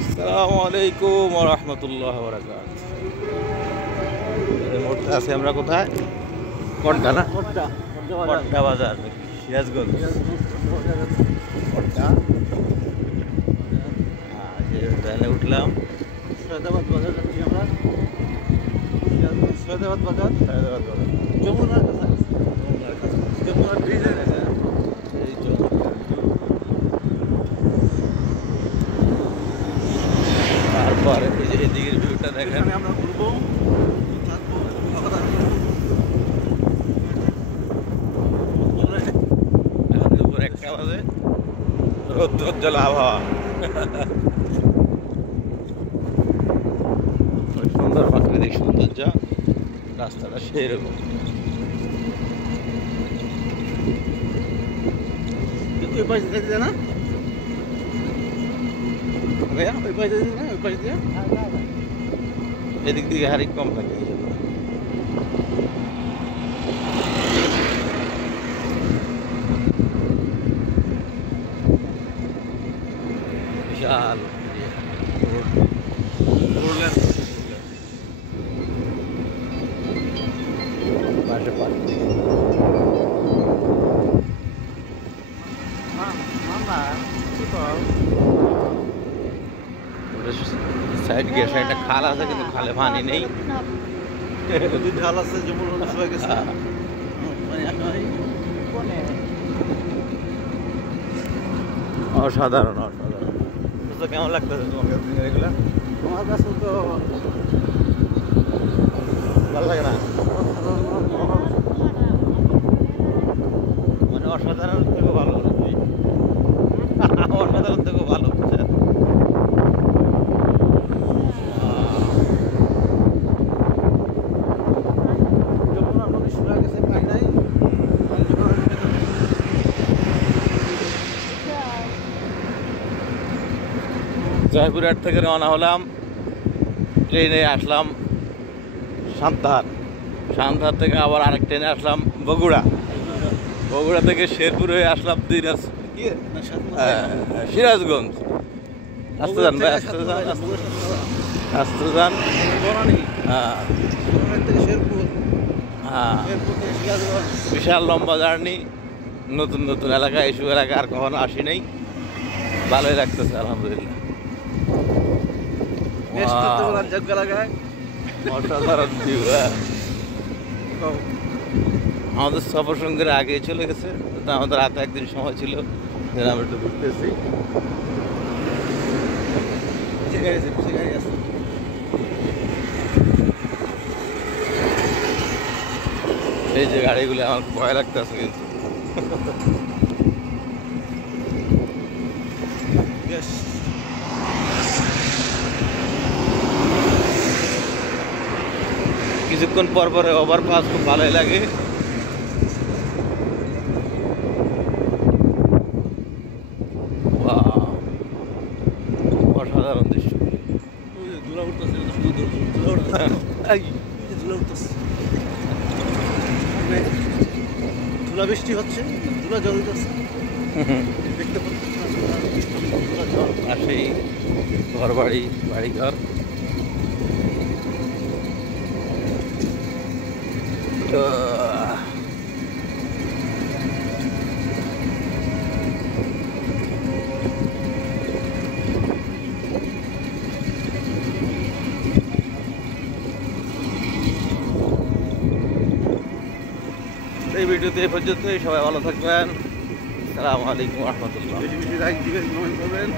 আসসালামু আলাইকুম ওয়া রাহমাতুল্লাহি ওয়া বারাকাতুহু। এই মুহূর্তে আছি আমরা কোথায়? কড্ডা না? কড্ডা বাজার, সিরাজগঞ্জ। কড্ডা ট্রেনে উঠলাম। সৈয়দাবাদ বাজার যাচ্ছি আমরা। সৈয়দাবাদ বাজার, হায়দ্রাবাদ বাজার, যমুনার কাছে, যমুনার ব্রিজের কাছে। এই যমুনা। তারপর এই যে এদিকের ভিউটা দেখেন। এখানে আমরা ঘুরবো, থাকবো, খাওয়া দাওয়া করবো। এখন দুপুর 1টা বাজে, রৌদ্রোজ্জ্বল আবহাওয়া। সুন্দর প্রাকৃতিক সৌন্দর্য, রাস্তাটা সেই রকম। ওই পাশে যেতে না, ভাইয়া ওই পাশে যেতে না, ওই পাশে দিয়ে এদিক দিকে হারিক কম থাকে। বিশাল পাশে পাখি। সাইড গিয়ে একটা খাল আছে, কিন্তু খালে পানি নেই। নদীর ঢাল আছে, যমুনা নদী সবাই গেছে। অসাধারণ অসাধারণ। তো কেমন লাগতেছে তোমার কাছে এগুলা? আমার কাছে তো ভালো লাগে না? মানে অসাধারণ থেকেও ভালো নাকি? অসাধারণ থেকেও ভালো বুঝছেন? যমুনা নদী সবাই গেছে, পাই নাই। জয়পুরহাট থেকে রওনা হলাম, ট্রেনে আসলাম সান্তাহার। সান্তাহার থেকে আবার আরেক ট্রেনে আসলাম বগুড়া। বগুড়া থেকে শেরপুর হয়ে আসলাম সিরাজগঞ্জ। আস্তে যান ভাই, আস্তে যান, আস্তে যান। হ্যাঁ হ্যাঁ, বিশাল লম্বা জার্নি, নতুন নতুন এলাকা। এইসব এলাকা আর কখনো আসি নাই, ভালোই লাগতেছে আলহামদুলিল্লাহ। অসাধারণ ভিউ। আমাদের সফর সঙ্গীরা আগে চলে গেছে, তো আমাদের হাতে একদিন সময় ছিল, যেন আমরা একটু ঘুরতেছি। এই যে গাড়িগুলো আমার খুব ভয় লাগতেছে কিন্তু। কিছুক্ষণ পর পরে ওভারপাস খুব ভালোই লাগে। অসাধারণ দৃশ্য। ধুলা বৃষ্টি হচ্ছে, ধুলা জল হইতেছে, দেখতে পাচ্ছি। পাশেই ঘর বাড়ি, বাড়িঘর। এই ভিডিওতে এই পর্যন্তই। সবাই ভালো থাকবেন। আসসালামু আলাইকুম ওয়া রাহমাতুল্লাহ। বেশি বেশি লাইক দিবেন, কমেন্ট করবেন।